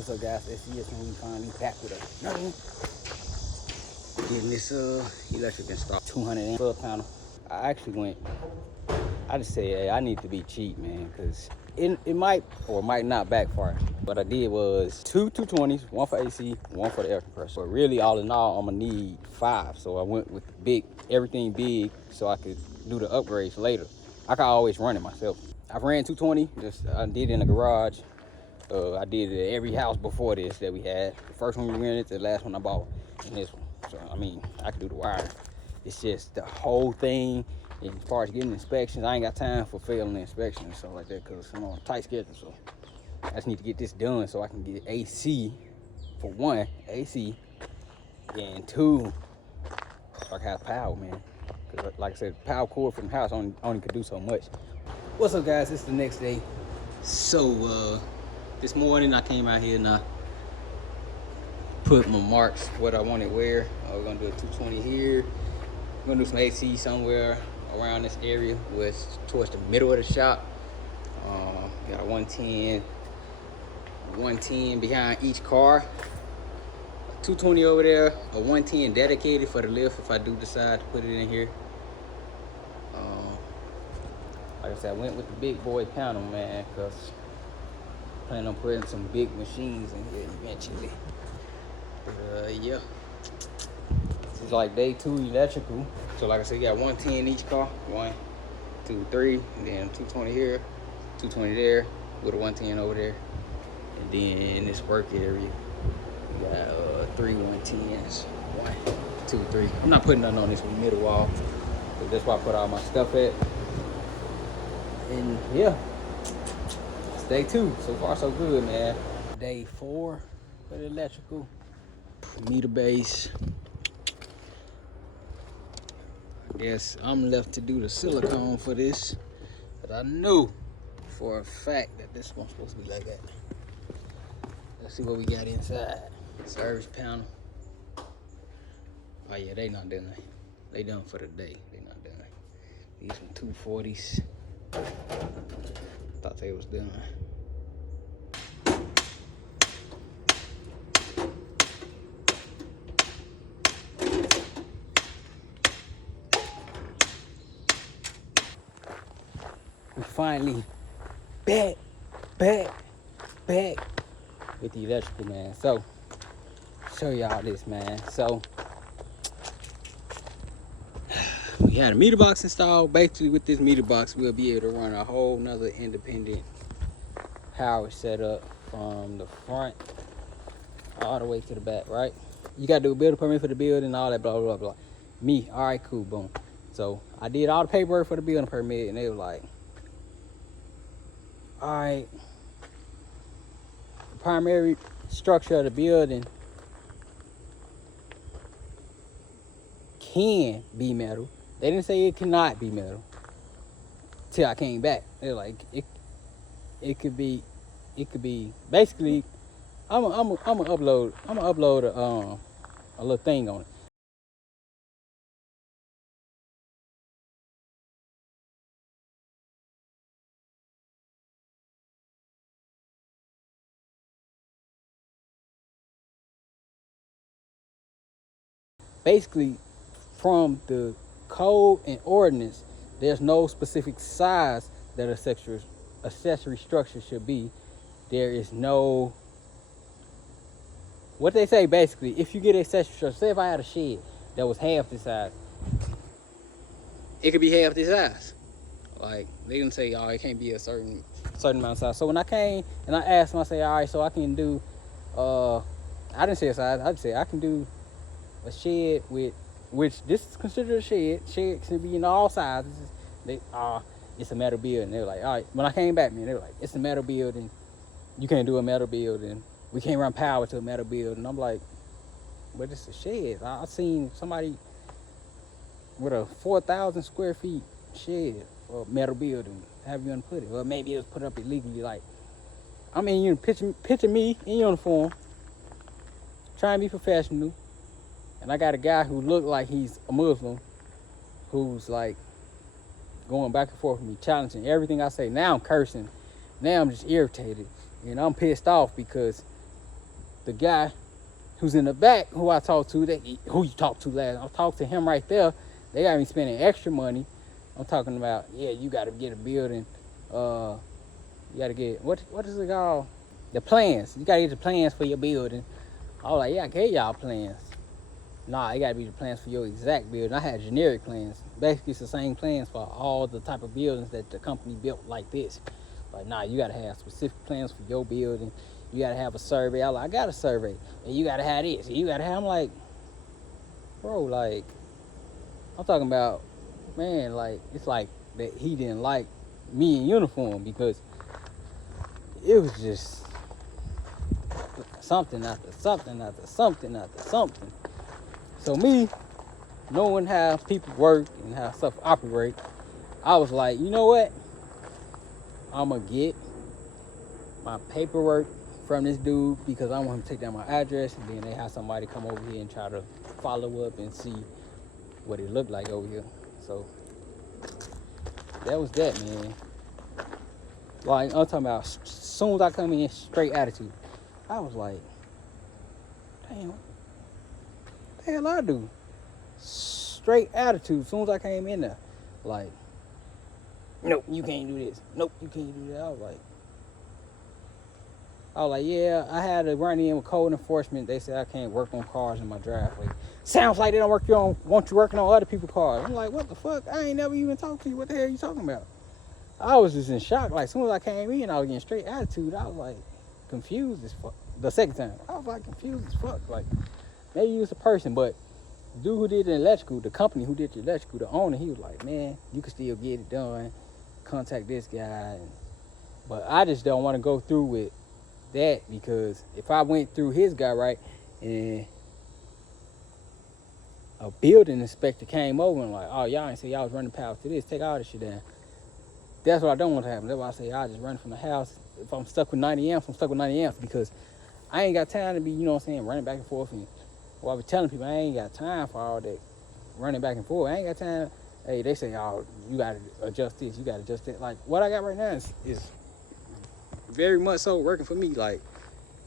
What's up, guys? It's and we finally back with another one. Getting this electric installed. 212 panel. I just said, hey, I need to be cheap, man, because it might or might not backfire. What I did was two 220s, one for AC, one for the air compressor. But really, all in all, I'm gonna need 5. So I went with everything big, so I could do the upgrades later. I can always run it myself. I've ran 220, I did it in the garage. I did it at every house before this that we had. The first one we rented, the last one I bought, and this one. So, I mean, I can do the wire. It's just the whole thing. And as far as getting inspections, I ain't got time for failing the inspections and stuff like that because I'm on a tight schedule. So I just need to get this done so I can get AC, for one, AC, and 2, so I can have power, man. Because like I said, power cord from the house only could do so much. What's up, guys? It's the next day. So, this morning I came out here and I put my marks, what I wanted where. We're gonna do a 220 here. We're gonna do some AC somewhere around this area, was towards the middle of the shop. Got a 110 behind each car. 220 over there, a 110 dedicated for the lift if I do decide to put it in here. Like I said, I went with the big boy panel, man, because plan on putting some big machines in here eventually. But yeah, this is like day 2 electrical. So like I said, you got 110 each car, 1, 2, 3, and then 220 here, 220 there, with a 110 over there, and then in this work area, you got 3 110s, 1, 2, 3. I'm not putting nothing on this middle wall, but that's where I put all my stuff at. And yeah. Day 2, so far so good, man. Day 4 for the electrical. Meter base. I guess I'm left to do the silicone for this, but I knew for a fact that this one's supposed to be like that. Let's see what we got inside. Service panel. Oh yeah, they not done. They done for the day. They not done. These some 240s. Thought they was done. We finally back with the electrical, man. So show y'all this, man. So we had a meter box installed. Basically with this meter box we'll be able to run a whole nother independent power setup from the front all the way to the back, right? You gotta do a building permit for the building, all that, blah blah blah. Me, all right, cool, boom. So I did all the paperwork for the building permit, and they were like, all right, the primary structure of the building can be metal. They didn't say it cannot be metal till I came back. They're like, it could be basically. I'm gonna upload a little thing on it. Basically, from the code and ordinance, there's no specific size that accessory structure should be. There is no, what they say basically, if you get an accessory structure, say if I had a shed that was half this size, it could be half this size. Like, they didn't say, oh, it can't be a certain amount of size. So when I came and I asked them, I say, all right, so I can do, I didn't say a size, I just said I can do a shed with, which this is considered a shed. Shed can be in all sizes. It's a metal building. They were like, all right. When I came back, man, they were like, it's a metal building. You can't do a metal building. We can't run power to a metal building. I'm like, but it's a shed. I seen somebody with a 4,000 square feet shed or metal building. However you gonna put it? Well, maybe it was put up illegally. Like, I mean, you picture me in uniform, trying to be professional. And I got a guy who looked like he's a Muslim, who's like going back and forth with me, challenging everything I say. Now I'm cursing. Now I'm just irritated. And I'm pissed off because the guy who's in the back, who I talked to, who you talked to last, I talked to him right there. They got me spending extra money. I'm talking about, yeah, you got to get a building. You got to get, what is it called? The plans. You got to get the plans for your building. I was like, yeah, I gave y'all plans. Nah, it got to be the plans for your exact building. I had generic plans. Basically, it's the same plans for all the type of buildings that the company built like this. Like, nah, you got to have specific plans for your building. You got to have a survey. I was like, I got a survey. And you got to have this. And you got to have, I'm like, bro, like, I'm talking about, man, like, it's like that he didn't like me in uniform because it was just something after something after something after something. So me, knowing how people work and how stuff operate, I was like, you know what? I'm going to get my paperwork from this dude because I want him to take down my address, and then they have somebody come over here and try to follow up and see what it looked like over here. So that was that, man. Like, I'm talking about, as soon as I come in, straight attitude. I was like, damn, what the hell I do? Straight attitude as soon as I came in there. Like, nope, you can't do this. Nope, you can't do that. I was like, yeah, I had to run in with code enforcement. They said I can't work on cars in my driveway. Sounds like they don't want you working on other people's cars. I'm like, what the fuck? I ain't never even talked to you. What the hell are you talking about? I was just in shock. Like, as soon as I came in, I was getting straight attitude. I was like, confused as fuck. The second time, I was like confused as fuck. Like, maybe he was a person, but the dude who did the electrical, the company who did the electrical, the owner, he was like, man, you can still get it done. Contact this guy. But I just don't want to go through with that, because if I went through his guy, right, and a building inspector came over and like, oh, y'all ain't say y'all was running power to this, take all this shit down. That's what I don't want to happen. That's why I say I just run from the house. If I'm stuck with 90 amps, I'm stuck with 90 amps, because I ain't got time to be, you know what I'm saying, running back and forth. And I be telling people I ain't got time for all that running back and forth. I ain't got time. Hey, they say, oh, you got to adjust this, you got to adjust that. Like, what I got right now is very much so working for me. Like,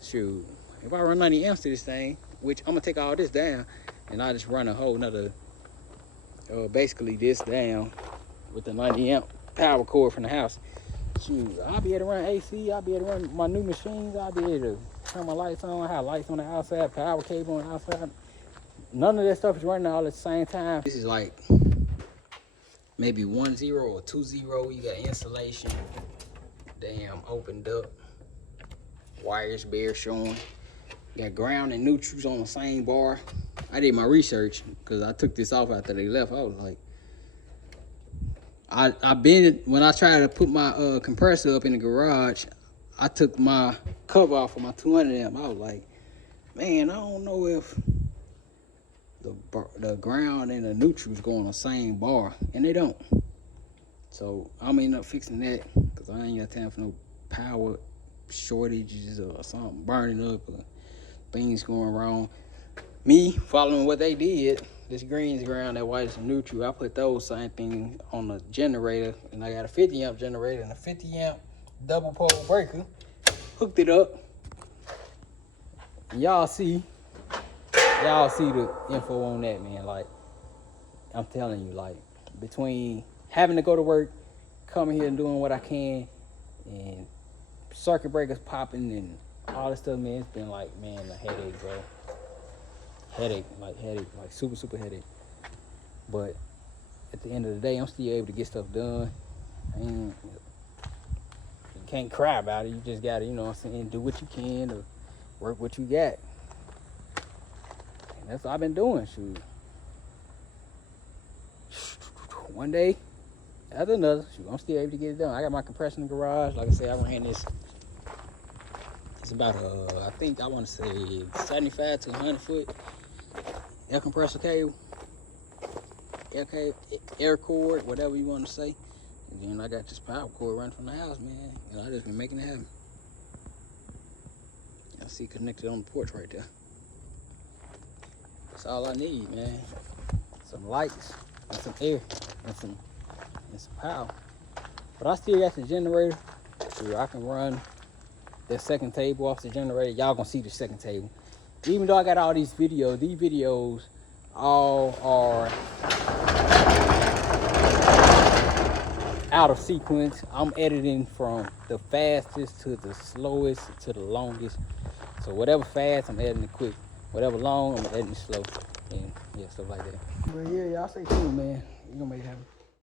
shoot, if I run 90 amps to this thing, which I'm going to take all this down, and I just run a whole nother, basically this down with the 90 amp power cord from the house. Shoot, I'll be able to run AC, I'll be able to run my new machines, I'll be able to turn my lights on, have lights on the outside, power cable on the outside. None of that stuff is running all at the same time. This is like maybe 1-0 or 2-0. You got insulation, damn, opened up, wires bare showing. Got ground and neutrals on the same bar. I did my research because I took this off after they left. I was like, when I tried to put my compressor up in the garage, I took my cover off of my 200 amp. I was like, man, I don't know if the ground and the neutrals go on the same bar, and they don't. So I'm end up fixing that because I ain't got time for no power shortages or something burning up or things going wrong. Me following what they did. This green's ground, that white is neutral. I put those same thing on the generator, and I got a 50 amp generator and a 50 amp double pole breaker. Hooked it up. Y'all see the info on that, man. Like, I'm telling you, like, between having to go to work, coming here and doing what I can, and circuit breakers popping and all this stuff, man, it's been like, man, a headache, bro. Headache, like super headache. But at the end of the day, I'm still able to get stuff done. You can't cry about it. You just gotta, you know what I'm saying, do what you can to work what you got. And that's what I've been doing, shoot. One day after another, shoot, I'm still able to get it done. I got my compressor in the garage. Like I said, I ran this. It's about I think I want to say 75 to 100 foot air compressor cable, air cord, whatever you want to say. And then I got this power cord running from the house, man. And I just been making it happen. I see connected on the porch right there. That's all I need, man. Some lights and some air and some power. But I still got the generator so I can run that second table off the generator, y'all gonna see the second table. Even though I got all these videos all are out of sequence. I'm editing from the fastest to the slowest to the longest. So whatever fast, I'm editing it quick. Whatever long, I'm editing it slow. And yeah, stuff like that. But yeah, y'all stay tuned, man. You're gonna make it happen.